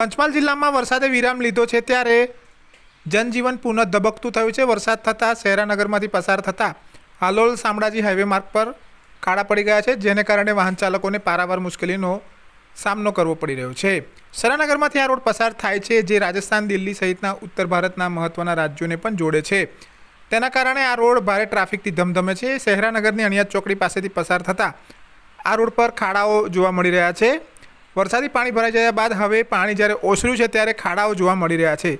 પંચમહાલ જિલ્લામાં વરસાદે વિરામ લીધો છે ત્યારે જનજીવન પુનઃ ધબકતું થયું છે। વરસાદ થતાં શહેરાનગરમાંથી પસાર થતા હાલોલ શામળાજી હાઈવે માર્ગ પર ખાડા પડી ગયા છે, જેને કારણે વાહન ચાલકોને પારાવાર મુશ્કેલીનો સામનો કરવો પડી રહ્યો છે। શહેરાનગરમાંથી આ રોડ પસાર થાય છે, જે રાજસ્થાન, દિલ્હી સહિતના ઉત્તર ભારતના મહત્વના રાજ્યોને પણ જોડે છે। તેના કારણે આ રોડ ભારે ટ્રાફિકથી ધમધમે છે। શહેરાનગરની અણિયાદ ચોકડી પાસેથી પસાર થતા આ રોડ પર ખાડાઓ જોવા મળી રહ્યા છે। વરસાદી પાણી ભરાઈ ગયા બાદ હવે પાણી જ્યારે ઓસર્યું છે ત્યારે ખાડાઓ જોવા મળી રહ્યા છે।